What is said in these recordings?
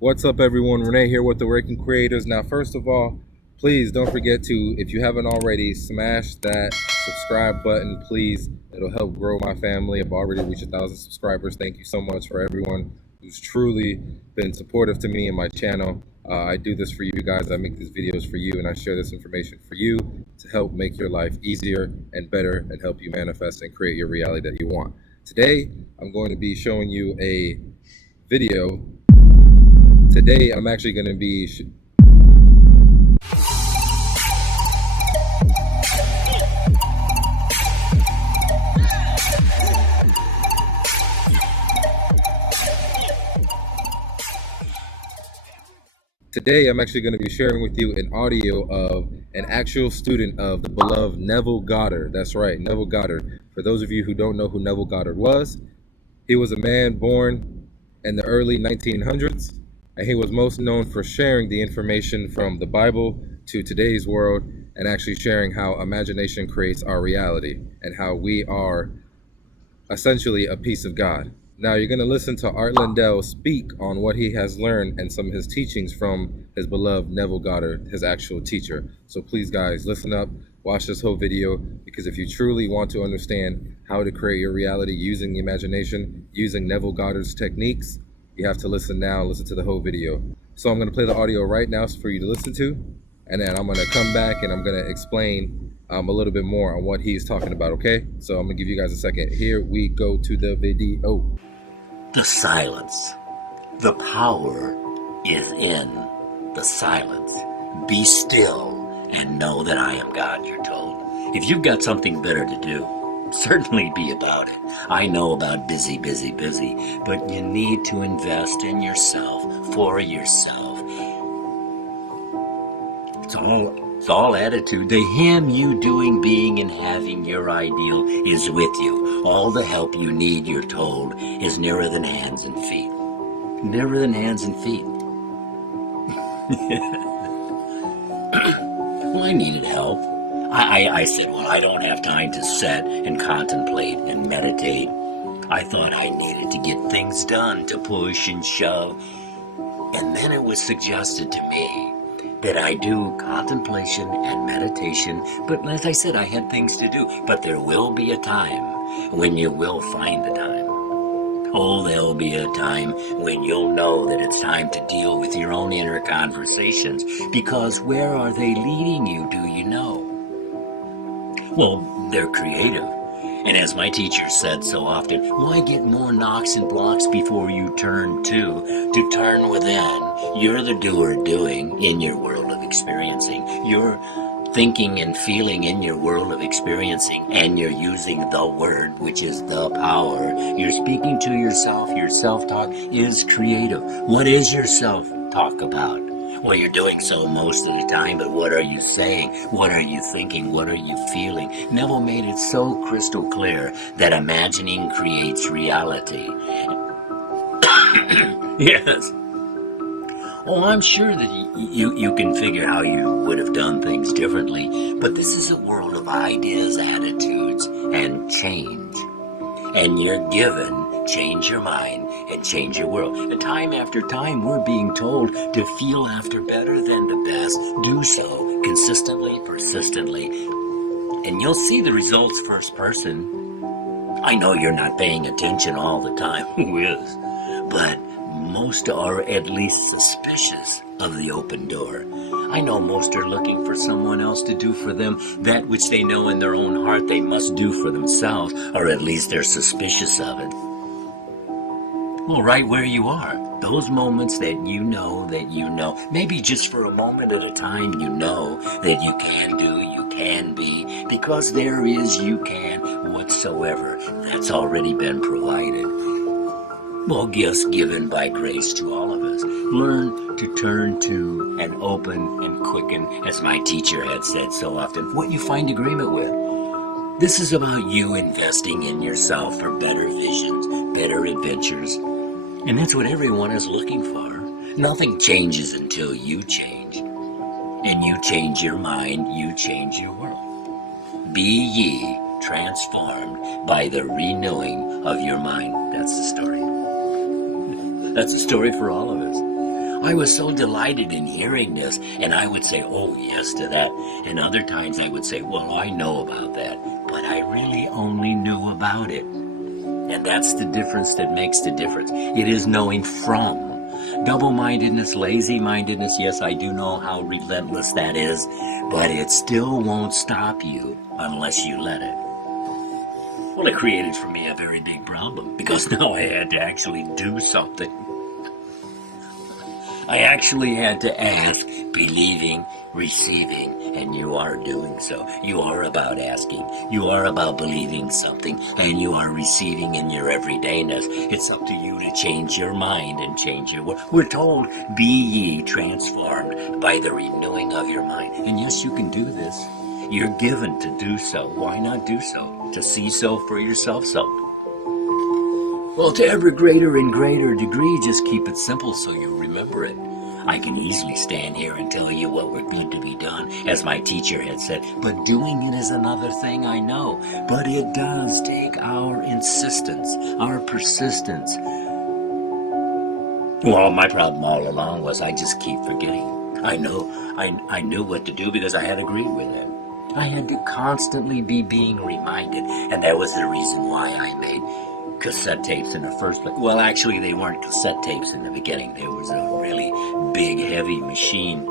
What's up, everyone? Renee here with the Working Creators. Now, first of all, please don't forget to, if you haven't already, smash that subscribe button, please. It'll help grow my family. I've already reached 1,000 subscribers. Thank you so much for everyone who's truly been supportive to me and my channel. I do this for you guys. I make these videos for you, and I share this information for you to help make your life easier and better and help you manifest and create your reality that you want. Today, I'm going to be showing you a video. Today, I'm actually going to be sharing with you an audio of an actual student of the beloved Neville Goddard. That's right, Neville Goddard. For those of you who don't know who Neville Goddard was, he was a man born in the early 1900s, and he was most known for sharing the information from the Bible to today's world and actually sharing how imagination creates our reality and how we are essentially a piece of God. Now you're going to listen to Art Lindell speak on what he has learned and some of his teachings from his beloved Neville Goddard, his actual teacher. So please, guys, listen up, watch this whole video, because if you truly want to understand how to create your reality using the imagination, using Neville Goddard's techniques, you have to listen now, listen to the whole video. So I'm going to play the audio right now for you to listen to, and then I'm going to come back and I'm going to explain a little bit more on what he's talking about, okay? So I'm gonna give you guys a second. Here we go to the video. The silence. The power is in the silence. Be still and know that I am God, you're told. If you've got something better to do, certainly be about it. I know about busy, but you need to invest in yourself, for yourself. It's all attitude. The him, you, doing, being, and having your ideal is with you. All the help you need, you're told, is nearer than hands and feet. Nearer than hands and feet. Well, I needed help. I said, well, I don't have time to sit and contemplate and meditate. I thought I needed to get things done, to push and shove. And then it was suggested to me that I do contemplation and meditation, but as I said, I had things to do. But there will be a time when you will find the time. Oh, there'll be a time when you'll know that it's time to deal with your own inner conversations, because where are they leading you, do you know? Well, they're creative. And as my teacher said so often, why get more knocks and blocks before you turn to turn within? You're the doer doing in your world of experiencing. You're thinking and feeling in your world of experiencing, and you're using the word, which is the power. You're speaking to yourself. Your self-talk is creative. What is your self-talk about? Well, you're doing so most of the time, but what are you saying? What are you thinking? What are you feeling? Neville made it so crystal clear that imagining creates reality. Yes. Oh, I'm sure that you can figure how you would have done things differently, but this is a world of ideas, attitudes, and change. And you're given change your mind and change your world. And time after time, we're being told to feel after better than the best. Do so consistently, persistently, and you'll see the results first person. I know you're not paying attention all the time, who is? But most are at least suspicious of the open door. I know most are looking for someone else to do for them that which they know in their own heart they must do for themselves, or at least they're suspicious of it. Well, right where you are, those moments that you know, maybe just for a moment at a time, you know that you can do, you can be, because there is you can whatsoever. That's already been provided. Well, gifts given by grace to all of us. Learn to turn to and open and quicken, as my teacher had said so often, what you find agreement with. This is about you investing in yourself for better visions, better adventures. And that's what everyone is looking for. Nothing changes until you change. And you change your mind, you change your world. Be ye transformed by the renewing of your mind. That's the story. That's the story for all of us. I was so delighted in hearing this, and I would say, oh, yes to that. And other times I would say, well, I know about that, but I really only knew about it. And that's the difference that makes the difference. It is knowing from. Double-mindedness, lazy-mindedness, yes, I do know how relentless that is, but it still won't stop you unless you let it. Well, it created for me a very big problem, because now I had to actually do something. I actually had to ask, believing, receiving, and you are doing so. You are about asking. You are about believing something, and you are receiving in your everydayness. It's up to you to change your mind and change your world. We're told, be ye transformed by the renewing of your mind. And yes, you can do this. You're given to do so. Why not do so? To see so for yourself so. Well, to ever greater and greater degree, just keep it simple so you remember it. I can easily stand here and tell you what we're going to be done, as my teacher had said, but doing it is another thing, I know. But it does take our insistence, our persistence. Well, my problem all along was I just keep forgetting. I knew what to do because I had agreed with it. I had to constantly be being reminded, and that was the reason why I made cassette tapes in the first place. Well, actually, they weren't cassette tapes in the beginning. There was a really big, heavy machine,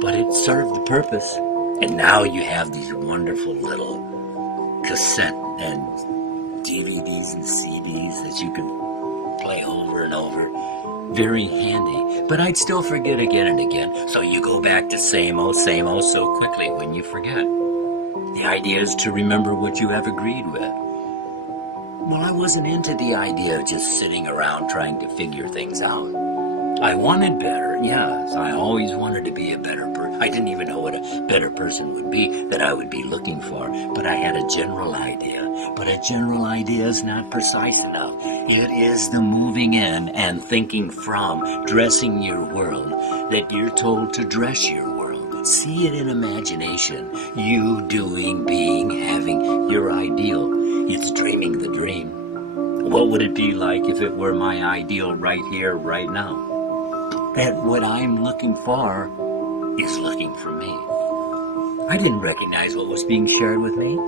but it served the purpose. And now you have these wonderful little cassette and DVDs and CDs that you can play over and over. Very handy. But I'd still forget again and again. So you go back to same old so quickly when you forget. The idea is to remember what you have agreed with. Well, I wasn't into the idea of just sitting around trying to figure things out. I wanted better, yes. I always wanted to be a better person. I didn't even know what a better person would be that I would be looking for, but I had a general idea. But a general idea is not precise enough. It is the moving in and thinking from, dressing your world, that you're told to dress your world. See it in imagination. You doing, being, having your ideal. It's dreaming the dream. What would it be like if it were my ideal right here, right now? That what I'm looking for is looking for me. I didn't recognize what was being shared with me.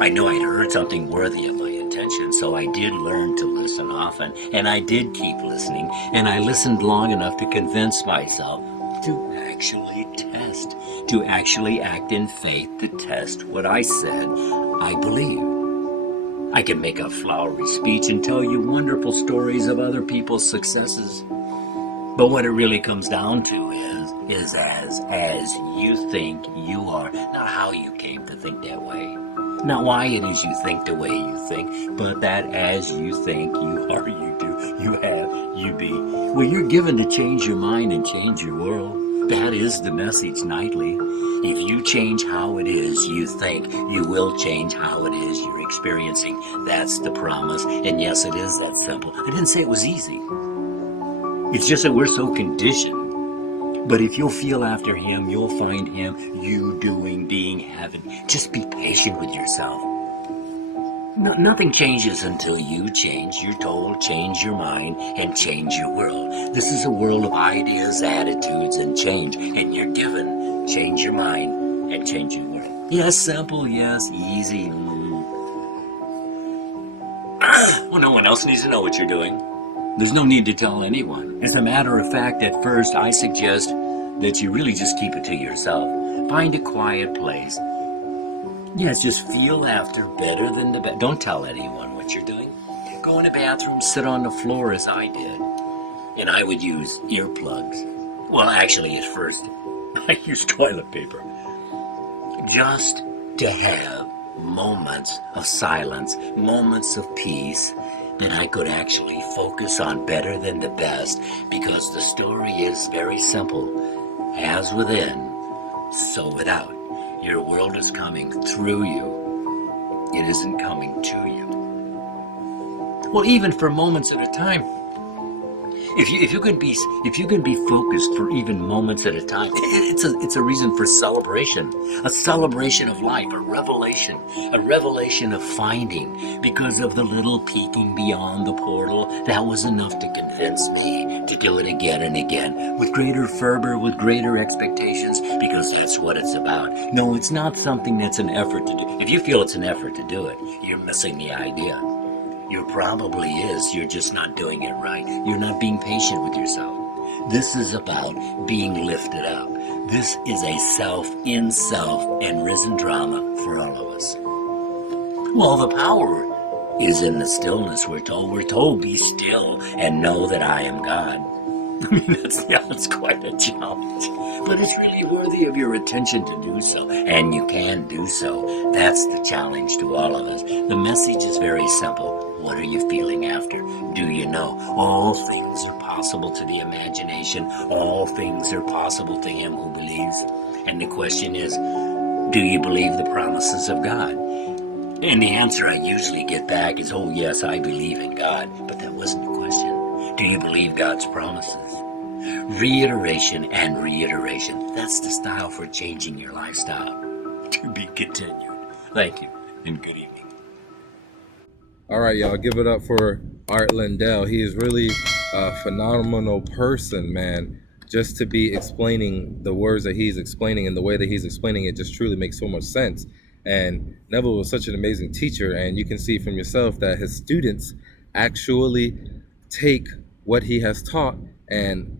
I know I'd heard something worthy of my attention, so I did learn to listen often, and I did keep listening, and I listened long enough to convince myself to actually test, to actually act in faith to test what I said I believed. I can make a flowery speech and tell you wonderful stories of other people's successes. But what it really comes down to is as you think you are, not how you came to think that way. Not why it is you think the way you think, but that as you think, you are, you do, you have, you be. Well, you're given to change your mind and change your world. That is the message nightly. If you change how it is you think, you will change how it is you're experiencing. That's the promise. And yes, it is that simple. I didn't say it was easy. It's just that we're so conditioned. But if you'll feel after him, you'll find him, you doing, being, having. Just be patient with yourself. Nothing changes until you change. You're told, change your mind and change your world. This is a world of ideas, attitudes, and change. And you're given, change your mind and change your world. Yes, simple, yes, easy. Well, no one else needs to know what you're doing. There's no need to tell anyone. As a matter of fact, at first, I suggest that you really just keep it to yourself. Find a quiet place. Yes, just feel after better than the best. Don't tell anyone what you're doing. Go in the bathroom, sit on the floor as I did. And I would use earplugs. Well, actually, at first, I used toilet paper. Just to have moments of silence, moments of peace, that I could actually focus on better than the best, because the story is very simple. As within, so without. Your world is coming through you. It isn't coming to you. Well, even for moments at a time. If you can be focused for even moments at a time, it's a reason for celebration, a celebration of life, a revelation of finding. Because of the little peeking beyond the portal, that was enough to convince me to do it again and again, with greater fervor, with greater expectations, because that's what it's about. No, it's not something that's an effort to do. If you feel it's an effort to do it, you're missing the idea. You probably is. You're just not doing it right. You're not being patient with yourself. This is about being lifted up. This is a self in self and risen drama for all of us. Well, the power is in the stillness. We're told, be still and know that I am God. I mean, that's quite a challenge. But it's really worthy of your attention to do so. And you can do so. That's the challenge to all of us. The message is very simple. What are you feeling after? Do you know? All things are possible to the imagination. All things are possible to him who believes. And the question is, do you believe the promises of God? And the answer I usually get back is, oh yes, I believe in God. But that wasn't the question. Do you believe God's promises? Reiteration and reiteration. That's the style for changing your lifestyle. To be continued. Thank you, and good evening. All right, y'all, give it up for Art Lindell. He is really a phenomenal person, man. Just to be explaining the words that he's explaining and the way that he's explaining it just truly makes so much sense. And Neville was such an amazing teacher, and you can see from yourself that his students actually take what he has taught and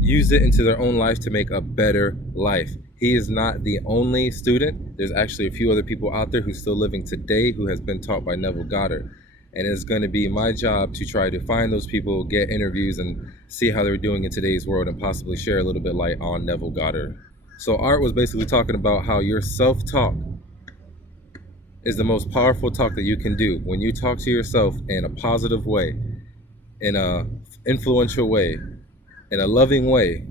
use it into their own life to make a better life. He is not the only student. There's actually a few other people out there who's still living today who has been taught by Neville Goddard. And it's going to be my job to try to find those people, get interviews, and see how they're doing in today's world and possibly share a little bit light on Neville Goddard. So Art was basically talking about how your self-talk is the most powerful talk that you can do. When you talk to yourself in a positive way, in a influential way, in a loving way,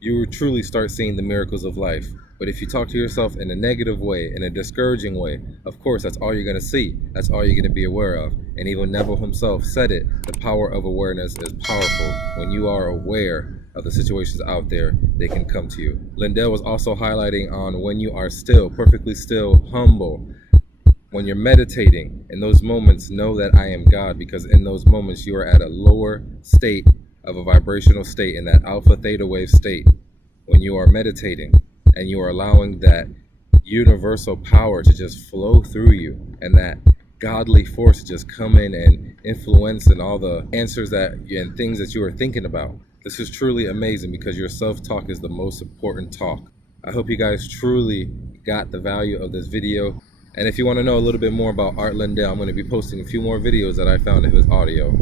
you will truly start seeing the miracles of life. But if you talk to yourself in a negative way, in a discouraging way, of course, that's all you're going to see. That's all you're going to be aware of. And even Neville himself said it, the power of awareness is powerful. When you are aware of the situations out there, they can come to you. Lindell was also highlighting on when you are still, perfectly still, humble. When you're meditating, in those moments, know that I am God, because in those moments, you are at a lower state of a vibrational state, in that alpha theta wave state. When you are meditating and you are allowing that universal power to just flow through you, and that godly force to just come in and influence and all the answers that and things that you are thinking about. This is truly amazing, because your self-talk is the most important talk. I hope you guys truly got the value of this video. And if you want to know a little bit more about Art Lindell, I'm going to be posting a few more videos that I found in his audio.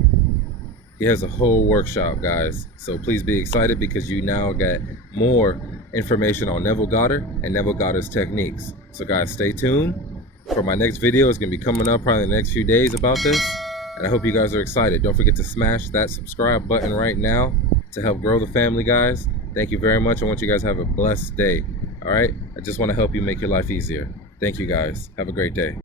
He has a whole workshop, guys. So please be excited, because you now get more information on Neville Goddard and Neville Goddard's techniques. So guys, stay tuned for my next video. It's going to be coming up probably in the next few days about this. And I hope you guys are excited. Don't forget to smash that subscribe button right now to help grow the family, guys. Thank you very much. I want you guys to have a blessed day. All right? I just want to help you make your life easier. Thank you, guys. Have a great day.